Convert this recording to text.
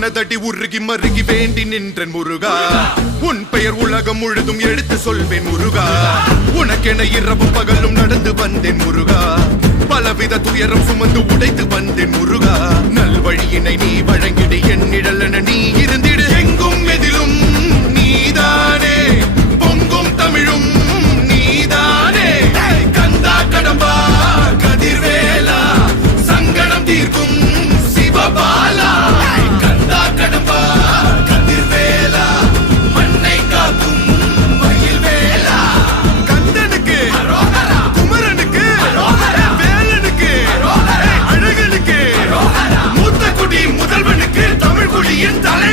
உனதடி உருகி மருகி வேண்டி நின்றன் முருகா. உன் பெயர் உலகம் முழுதும் எடுத்து சொல்வேன் முருகா. உனக்கென இரவும் பகலும் நடந்து வந்தேன் முருகா. பலவித துயரம் சுமந்து உடைத்து வந்தேன் முருகா. நல்வழியினை நீ வழங்கிடு, என் நிழலென நீ இருந்திடு. எங்கும் எதிலும் நீதானே, பொங்கும் தமிழும் நீதானே. கந்தா கடம்பா கதிர்வேலா, சங்கடம் தீர்க்கும் சிவபாலா. கந்தா கடம்பா கதிர்வேலா, மண்ணை காக்கும் மயில் வேலா. கந்தனுக்கு குமரனுக்கு வேலனுக்கு அழகனுக்கு மூத்த குடி முதல்வனுக்கு தமிழ் குடியின் தலை